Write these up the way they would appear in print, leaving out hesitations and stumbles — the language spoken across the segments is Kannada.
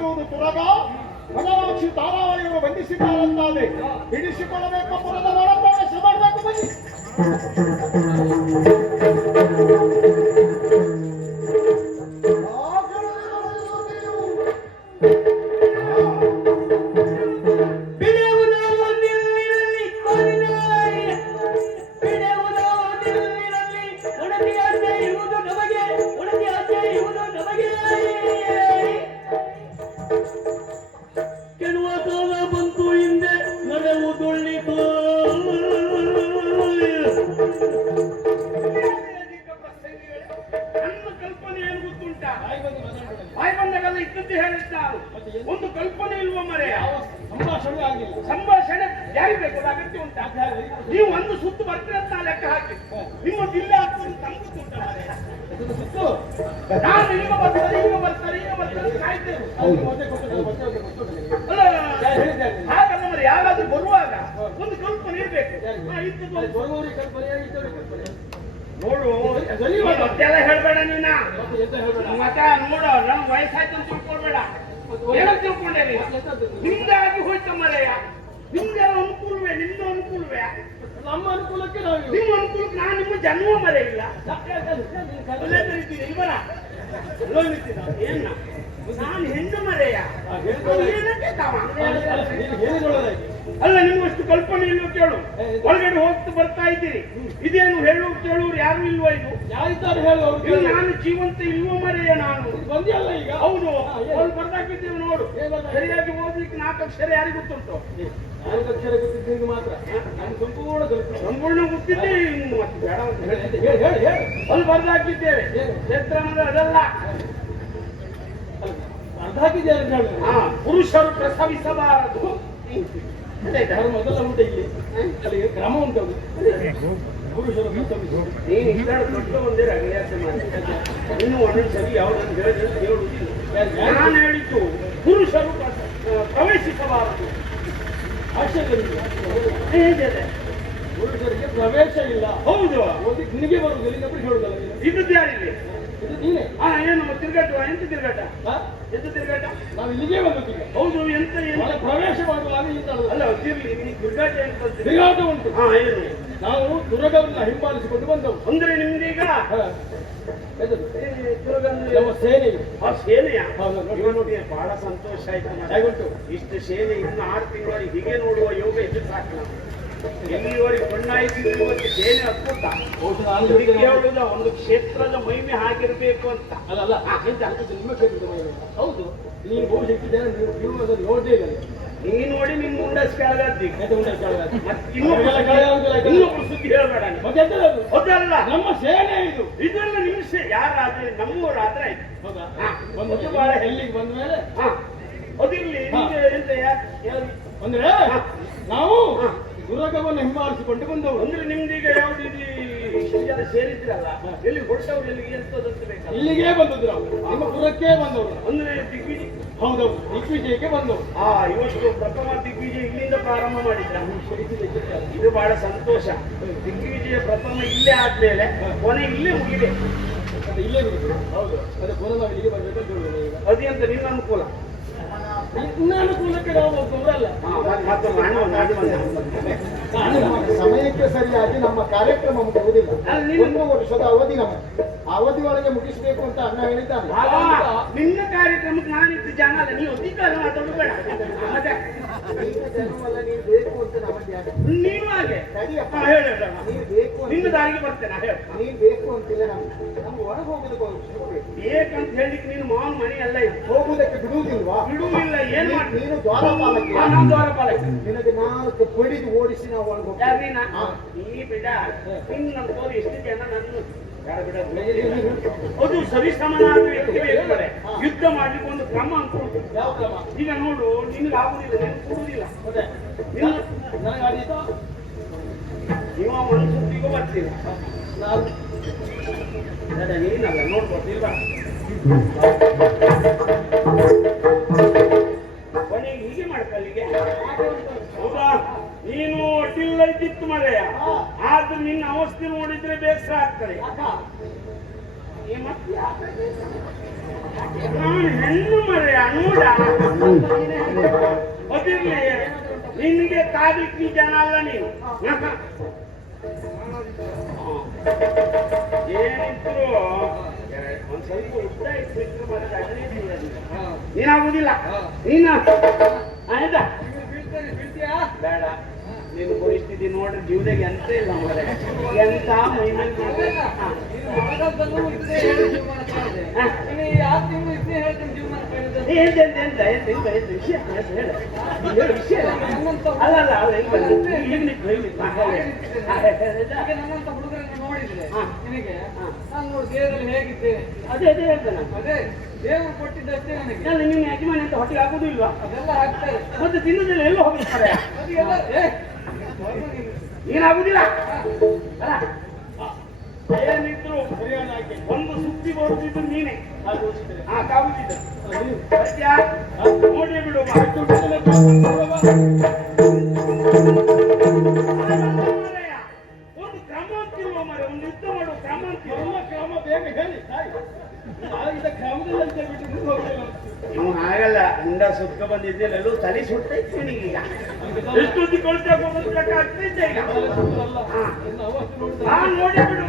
ಬಂದಿರುವುದು ತುರಗ ಮಗನಾಕ್ಷಿ ತಾರಾವಳಿಯನ್ನು ಬಂಧಿಸಿದ್ದಾರಂತಾದೆ. ಬಿಡಿಸಿಕೊಳ್ಳಬೇಕು, ಪುರದ ಒಳಪ್ರವೇಶ ಮಾಡಬೇಕು. ಬನ್ನಿ. ಒಂದು ಕಲ್ಪನೆ ಇಲ್ವ ಮರೆಯ? ಸಂಭಾಷಣೆ ಆಗಿಲ್ಲ. ಸಂಭಾಷಣೆ ಯಾರಿಗೆ ಬೇಕು? ಅಗತ್ಯ ಉಂಟಾ? ನೀವು ಒಂದು ಸುತ್ತು ಬರ್ತೀರ ಅಂತ ಲೆಕ್ಕ ಹಾಕಿ ನಿಮ್ಮ ಜಿಲ್ಲೆ ಹಾಕೊಂಡು ತಂಗುತ್ತುಂಟ ಮರೆಯ. ನಾನು ಈಗ ಬರ್ತಾರೆ ಕಾಯ್ತೇವೆ. ಹಾಗಲ್ಲ ಮರೆ, ಯಾರಾದ್ರೂ ಬರುವಾಗ ಒಂದು ಕಲ್ಪನೆ ಇರ್ಬೇಕು. ನೋಡು, ಮತ್ತೆಲ್ಲ ಹೇಳ್ಬೇಡ ನೀನ. ಮತ ನೋಡು, ನಮ್ ವಯಸ್ಸಾಯ್ತು ಅಂತ ತಿಳ್ಕೊಳ್ಬೇಡ. ಏನೋ ತಿಳ್ಕೊಂಡೇವಿ, ನಿಮ್ದಾಗಿ ಹೋಯ್ತ ಮರೆಯ. ನಿಮ್ದೆಲ್ಲ ಅನುಕೂಲವೇ, ನಿಮ್ದು ಅನುಕೂಲವೇ. ನಮ್ಮ ಅನುಕೂಲಕ್ಕೆ ನಾವು, ನಿಮ್ಮ ಅನುಕೂಲಕ್ಕೆ ನಾನು ನಿಮ್ಮ ಜನ್ಮ ಮರೆ ಇಲ್ಲ. ಇವರ ಏನ ನಾನು ಹೆಣ್ಣು ಮರೆಯ. ಅಲ್ಲ, ನಿಮ್ಗಷ್ಟು ಕಲ್ಪನೆ ಇಲ್ವೋ ಕೇಳು. ಒಳಗಡೆ ಹೋಗ್ತಾ ಬರ್ತಾ ಇದ್ದೀರಿ, ಇದೇನು ಹೇಳು ಕೇಳುವರು ಯಾರು ಇಲ್ವೋ? ಇದು ಯಾರಿದ್ದಾರೆ ಹೇಳು. ನಾನು ಜೀವಂತ ಇಲ್ವೋ ಮರೆಯ? ನಾನು ಬಂದಿಯಲ್ಲ ಈಗ. ಹೌದು, ಅವ್ರು ಬರ್ದಾಕಿದ್ದೇವೆ ನೋಡು. ಸರಿಯಾಗಿ ಓದ್ಲಿಕ್ಕೆ 4 ಅಕ್ಷರ ಯಾರಿಗೆ ಗೊತ್ತುಂಟು? 4 ಅಕ್ಷರ ಗೊತ್ತಿದ್ದು ಮಾತ್ರ. ಸಂಪೂರ್ಣ ಗೊತ್ತಿದ್ದೆ. ಅಲ್ಲಿ ಬರ್ದಾಕಿದ್ದೇವೆ ಕ್ಷೇತ್ರ ಅದಲ್ಲ. ಅರ್ಧ ಹಾಕಿದ್ದೇವೆ ಅಂತ ಹೇಳಿ. ಪುರುಷರು ಪ್ರಸವಿಸಬಾರದು ಮೊದಲ ಊಟ ಇಲ್ಲಿ. ಅಲ್ಲಿಗೆ ಕ್ರಮ ಉಂಟು. ಪುರುಷರು ಒಂದೇ ರಗಳೆಯಾಸೆ ಮಾಡಿ ಇನ್ನು ಒಂದೊಂದು ಸರಿ ಯಾವ್ದನ್ನು ಹೇಳುವುದಿಲ್ಲ. ನಾನು ಹೇಳಿದ್ದು ಪುರುಷರು ಪ್ರವೇಶಿಸಬಾರದು. ಹೇಗಿದೆ? ಪುರುಷರಿಗೆ ಪ್ರವೇಶ ಇಲ್ಲ. ಹೌದು, ನಿನಗೆ ಬರುವುದಿಲ್ಲ. ಇನ್ನೊಬ್ಬರು ಹೇಳುದಲ್ಲ. ಇದ್ದದ್ದು ಯಾರಿಲ್ಲ. ಇದು ನೀನೆ. ಏನು ತಿರುಗಾಟ? ಎಂತ ತಿರುಗಾಟ? ಎಂತ ತಿರುಗಾಟ? ನಾವು ಇಲ್ಲಿಗೆ ಬಂದಿದ್ದೀವಿ. ಹೌದು, ಎಂತ ಪ್ರವೇಶ ಮಾಡುವಾಗ ಅಲ್ಲ ತಿರ್ಲಿ. ತಿರುಗಾಟ ಎಂತ? ತಿರುಗಾಟ ಉಂಟು. ಏನು? ನಾವು ತುರಗವನ್ನ ಹಿಂಬಾಲಿಸಿಕೊಂಡು ಬಂದವು. ಅಂದ್ರೆ ನಿಮ್ದೀಗ ನಮ್ಮ ಸೇನೆ. ಆ ಸೇನೆಯ ನೋಡಿ, ಬಹಳ ಸಂತೋಷ ಆಯ್ತು. ಇಷ್ಟು ಸೇನೆ ಇನ್ನು 6 ತಿಂಗಳಿಗೆ ಹೀಗೆ ನೋಡುವ ಯೋಗ ಇದು ಸಾಕು. ನಾವು ಎಲ್ಲಿವರೆಗೆ ಬಣ್ಣಾಯಿಸಿದ್ರು ಸೇನೆ ಅದ್ಭುತ. ಹೇಳುದ ಒಂದು ಕ್ಷೇತ್ರದ ಮಹಿಮೆ ಹಾಗಿರ್ಬೇಕು ಅಂತ. ಅಲ್ಲ ನಿಮ್ಮ ಕ್ಷೇತ್ರದ ಮಹಿಮೆ. ಹೌದು, ನೀವು ಬಹುಶಃ ಜನ ನೋಡದೇ ಇಲ್ಲ. ನೀ ನೋಡಿ ನಿಮ್ ಮುಂಡಸ್ ಕೆಳಗದ್ದಿ ಇನ್ನೊಬ್ರು ಸುದ್ದಿ ಹೇಳ್ಬೇಡ. ಅದಲ್ಲ ನಮ್ಮ ಸೇನೆ. ಇದೆಲ್ಲ ನಿಮಿಷ ಯಾರಾದ್ರೆ ನಮ್ಮವರಾದ್ರೆ ಆಯ್ತು. ಹೌದಾ? ಬಹಳ ಎಲ್ಲಿಗೆ ಬಂದ ಮೇಲೆ ಅದಿರ್ಲಿ. ಅಂದ್ರೆ ನಾವು ತುರಗವನ್ನು ಹಿಂಬಾಲಿಸಿಕೊಂಡು ಬಂದವು. ಅಂದ್ರೆ ನಿಮ್ದೀಗ ಯಾವ್ದು ಇಷ್ಟು ಜನ ಸೇರಿದ್ರಲ್ಲ, ಎಲ್ಲಿ ಹೊರಟವ್ರು ಎಲ್ಲಿಗೆ ಎಂತದಂತ ಬೇಕಾ? ಇಲ್ಲಿಗೆ ಬಂದದ್ದು ನಾವು. ನಿಮ್ಮ ಪುರಕ್ಕೆ ಬಂದವರು. ಅಂದ್ರೆ ದಿಗ್ವಿಜಯ. ಹೌದೌದು, ದಿಗ್ವಿಜಯಕ್ಕೆ ಬಂದವು. ಇವತ್ತು ಪ್ರಥಮ ದಿಗ್ವಿಜಯ ಇಲ್ಲಿಂದ ಪ್ರಾರಂಭ ಮಾಡಿದ್ರ. ಇದು ಬಹಳ ಸಂತೋಷ. ದಿಗ್ವಿಜಯ ಪ್ರಥಮ ಇಲ್ಲೇ ಆದ್ಮೇಲೆ ಕೊನೆ ಇಲ್ಲೇ ಮುಗಿದೆ. ಇಲ್ಲೇ ಬಿಡುದು. ಹೌದು, ಅದೇ ಪುನಃ ಇಲ್ಲಿಗೆ ಬರ್ಬೇಕಂತ ಹೇಳುದು. ಅದೇಂತ ನಿನ್ನ ಅನುಕೂಲ. ನಿನ್ನ ಅನುಕೂಲಕ್ಕೆ ನಾವು ಒಬ್ಬರಲ್ಲ. ಸಮಯಕ್ಕೆ ಸರಿಯಾಗಿ ನಮ್ಮ ಕಾರ್ಯಕ್ರಮ ಮುಗಿಯುವುದಿಲ್ಲ. 1 ವರ್ಷದ ಅವಧಿ ನಮಗೆ. ಅವಧಿ ಒಳಗೆ ಮುಗಿಸಬೇಕು ಅಂತ ಅಣ್ಣ ಹೇಳಿದ್ದಾನೆ. ನಿನ್ನ ಕಾರ್ಯಕ್ರಮಕ್ಕೆ ನಾನಿದ್ದು ಜನ ಅಲ್ಲ, ನೀವು ಅಧಿಕಾರ ಮಾತಾಡಬೇಡ. ನೀವು ಬೇಕು ಅಂತ ನಮಗೆ ನೀವು ಹಾಗೆ ನೀವು ಬೇಕು ನಿನ್ನ ದಾರಿಗೆ ಬರ್ತೇನೆ. ನೀವು ಬೇಕು ಅಂತಿಲ್ಲ. ನಮ್ಗೆ ಒಳಗೆ ಹೋಗುದಕ್ಕೆ ಬೇಕಂತ ಹೇಳಿಕ್ಕೆ ನೀನು ಮಾವನ ಮನೆ ಅಲ್ಲ. ಇದು ಹೋಗುದಕ್ಕೆ ಬಿಡುವುದಿಲ್ವಾ? ಬಿಡುವುದಿಲ್ಲ. ಏನ್ ಮಾಡಿ? ನೀನು ದ್ವಾರಪಾಲಕಿ. ನಾನು ದ್ವಾರಪಾಲಕಿ. ನಿನಗೆ 4 ಬಡಿದು ಓಡಿಸಿ ನಾವು ಒಳಗೆ ನೀ ಬಿಡ. ನಿನ್ನಂತವ್ರು ಎಷ್ಟು ಜನ ನನ್ನ ಅದು ಸರಿಸಮನಾದ ಯುದ್ಧ ಮಾಡ್ಲಿಕ್ಕೆ ಒಂದು ಕ್ರಮ ಅಂತ ಉಂಟು. ಯಾವ ಕ್ರಮ? ಈಗ ನೋಡು, ನಿನ್ಗೆ ಆಗುದಿಲ್ಲ, ನೆನಪು ಕೊಡುವುದಿಲ್ಲ. ನೀವು ಒಂದು ಸುತ್ತಿಗೂ ಬರ್ತೀರ. ನೀನಲ್ಲ ನೋಡ್ಕೊಳ್ತೀಲ್ವಾ? ಕೊನೆಗೆ ಹೀಗೆ ಮಾಡ್ಕೊಳ್ಳಿಗೆ ಹೌದಾ? ನೀನು ಒಟ್ಟಿಲ್ಲ ಇದ್ದಿತ್ತು ಮರೆಯ. ಆದ್ರೆ ನಿನ್ನ ಅವಸ್ಥೆ ನೋಡಿದ್ರೆ ಬೇಸರ ಆಗ್ತದೆ. ಈ ಮತ್ತೆ ಯಾಕೆ? ನಾನು ಹೆಣ್ಣು ಮರೆ ನೋಡ ಅದಿರ್ಲಿ, ನಿನ್ಗೆ ಕಾದಿಕ್ಕಿ ಜನ ಅಲ್ಲ ನೀನು. ಏನಿದ್ರು ಒಂದ್ ಸ್ವಲ್ಪ ಉದ್ದ ಇಟ್ಬಿಟ್ರೆ ಮತ್ತೆ ನೀನಾಗುದಿಲ್ಲ. ನೀನ ಆಯ್ತಾ ಬೇಡ, ನೀನು ಪರಿಸ್ಥಿತಿ ನೋಡ್ರಿ ಜೀವದಾಗ ಎಂತ ಇಲ್ಲ ಮರೆ, ಎಂತ ಮೈ ಮೇಲೆ ಅದೇ ಅದೇ ಹೇಳ್ತಾನೆ. ಅದೇ ದೇವರು ಕೊಟ್ಟಿದ್ದಷ್ಟೇ ನನಗೆ. ನಿಮ್ಮ ಯಜಮಾನಿ ಅಂತ ಹೊಟ್ಟೆಗೆ ಹಾಕುದು ಇಲ್ವಾ? ಅದೆಲ್ಲ ಹಾಕ್ತಾರೆ. ಮತ್ತೆ ತಿನ್ನೋದಿಲ್ಲ, ಎಲ್ಲ ಹೋಗ್ತಾರೆ. ಏನಾಗುದಿಲ್ಲ. ಏನಿದ್ರು ಒಂದು ಸುದ್ದಿ ಬರುತ್ತಿದ್ದು ನೀನೆ ಕಾಗುತ್ತಿದ್ದ ನೋಡಿ ಬಿಡು. ಒಂದು ಕ್ರಮ ಅಂತಿರುವ ಮರೆ, ಒಂದು ಯುದ್ಧ ಮಾಡುವ ಕ್ರಮ ಅಂತಿರುವ. ಕ್ರಮ ಬೇಗ ಹೇಳಿ. ನೀವು ಹಾಗಲ್ಲ, ಹಿಂದ ಸುತ್ತ ಬಂದಿದ್ದಿಲ್ಲ, ಎಲ್ಲೂ ತಲೆ ಸುಟ್ಟೈತಿ ನಿನಗೀಗ. ಎಷ್ಟೊತ್ತಿ ಕೊಳ್ತಾಗ ಆಗ್ತೈತೆ ಈಗ. ನೋಡಿ ಬಿಡು.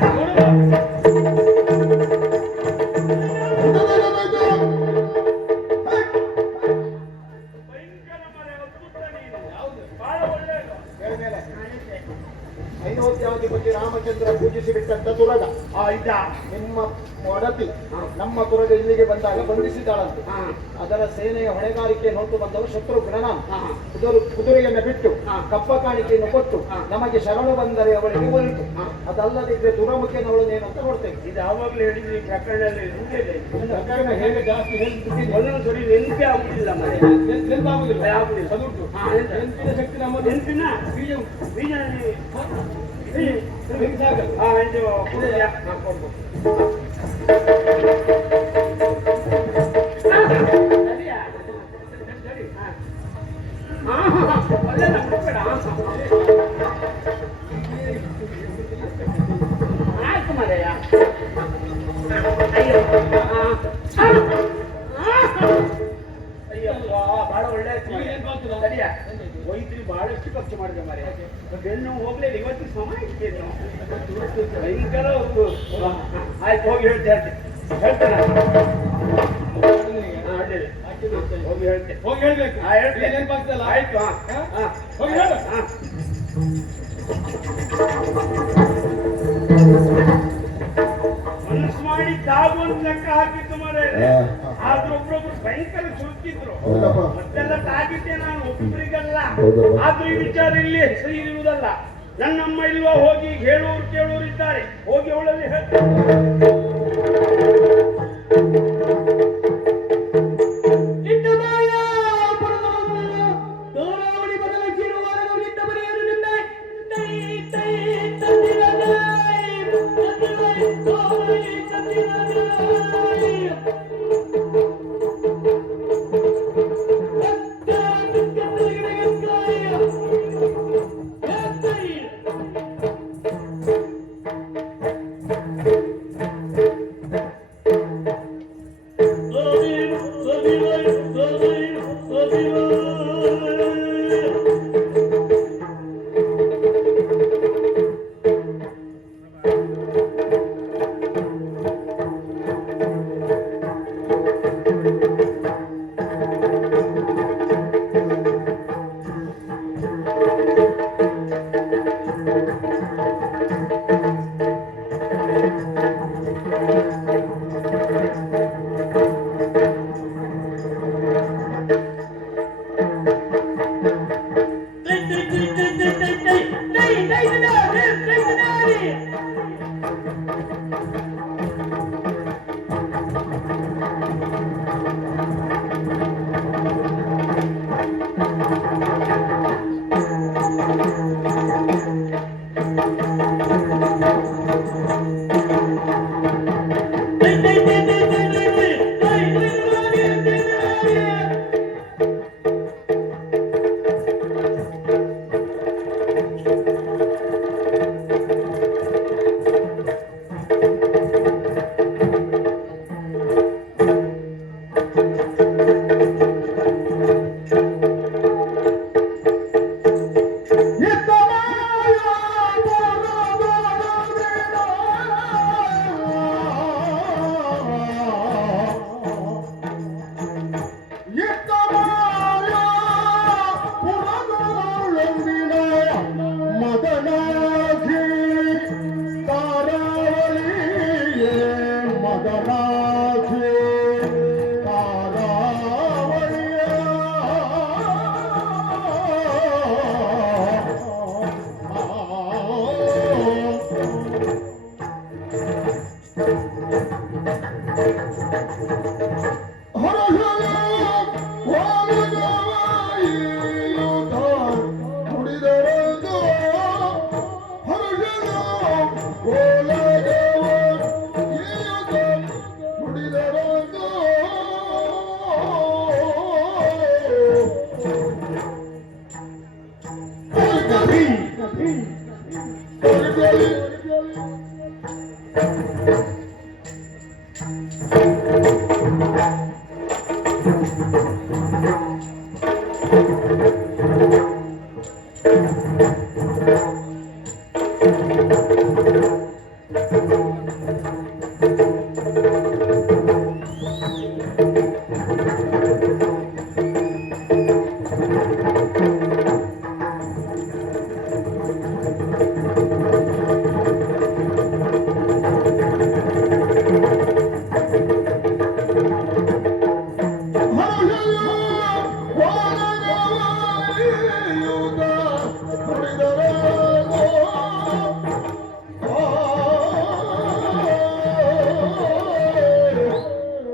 ಭಯಂಕರ ಮರೆ, ಅದ್ಭುತ ನೀನು. ಬಹಳ ಒಳ್ಳೆಯದು. ಐನೋದ್ಯಾಧಿಪತಿ ರಾಮಚಂದ್ರ ಪೂಜಿಸಿ ಬಿಟ್ಟಂತ ತುರಗ ಇದ್ದ ನಿಮ್ಮ ಒಡತಿ ನಮ್ಮ ತುರಗ ಇಲ್ಲಿಗೆ ಬಂದಾಗ ಬಂಧಿಸಿದ್ದಾಳಂತೆ. ಅದರ ಸೇನೆಯ ಹೊಣೆಗಾರಿಕೆ ಹೊತ್ತು ಬಂದವರು ಶತ್ರುಘ್ನ. ಕುದುರೆಯನ್ನು ಬಿಟ್ಟು ಕಪ್ಪ ಕಾಣಿಕೆಯನ್ನು ಕೊಟ್ಟು ನಮಗೆ ಶರಣು ಬಂದರೆ ಅವಳಿಗೆ ಒಲಿತು. ಅದಲ್ಲದಿದ್ರೆ ದುರಮುಖಿನವಳನೇನು ಅಂತ ನೋಡ್ತೇವೆ. ಇದು ಯಾವಾಗಲೂ ಹೇಳಿದ್ವಿ, ಪ್ರಕರಣದಲ್ಲಿ ಪ್ರಕರಣ ಹೇಗೆ ಜಾಸ್ತಿ ಹೇಳಿಬಿಟ್ಟಿದ್ದೀನಿ. ಒಂದೊಂದು ಸರಿ ನೆನಪೇ ಆಗುದಿಲ್ಲ ಮನೆ, ನೆನಪಾಗುದಿಲ್ಲ. ಆಗುದಿಲ್ಲ. ಅದುಂಟು ನೆನಪಿನ ಶಕ್ತಿ ನಮ್ಮ ನೆನಪಿನ ಬೀಜ ಬೀಜ ಇದು ಕುಡಿಯ ಹಾಕೊಡ್ಬೋದು. ಆಯ್ತು ಮರೆಯ. ಅಯ್ಯಪ್ಪ, ಬಹಳ ಒಳ್ಳೆ ಸರಿಯಾ. ವೈದ್ಯರು ಬಹಳಷ್ಟು ಖರ್ಚು ಮಾಡಿದೆ ಮರೆ. ಬೆನ್ನು ಹೋಗ್ಲೇ ಇವತ್ತು ಸಮಯ ಇರ್ತೇನೆ ಭಯಂಕರ. ಆಯ್ತು, ಹೋಗಿ ಹೇಳ್ತೇನೆ ಹೇಳ್ತೇನೆ ಹೋಗಿ ಹೇಳ್ತೇನೆ. ಹೋಗಿ ಹೇಳ್ಬೇಕು. ಹೇಳ್ತೇನೆ. ಆಯ್ತು. ಹೋಗಿ ಹೇಳ. ಮನಸ್ಸು ಮಾಡಿ ತಾವು ಒಂದು ಲೆಕ್ಕ ಹಾಕಿತ್ತು ಮರೆ. ಆದ್ರೂ ಒಬ್ರೊಬ್ರು ಭಯಂಕರ ಚುರುಕಿದ್ರು. ಮತ್ತೆಲ್ಲ ತಾಗಿದ್ದೆ ನಾನು, ಒಬ್ಬೊಬ್ಬರಿಗಲ್ಲ. ಆದ್ರೂ ಈ ವಿಚಾರ ಇಲ್ಲಿ ಸರಿ ಇರುವುದಲ್ಲ. ನನ್ನಮ್ಮ ಇಲ್ವಾ, ಹೋಗಿ ಹೇಳೋರು ಕೇಳೋರು ಇದ್ದಾರೆ, ಹೋಗಿ ಅವಳಲ್ಲಿ ಹೇಳ್ತಾರೆ.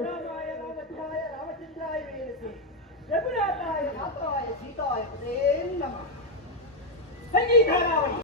ರಾಮಾಯ ರಾಮಧ್ಯಾಯ ರಾಮಚಂದ್ರಾಯ ವೇದಸೆ ರಘುನಾಥಾಯ ನಾಥಾಯ ಸೀತಾಯ ಪದೇ ನಮಃ ಸಂಗೀತ ಧಾರಾವಳಿ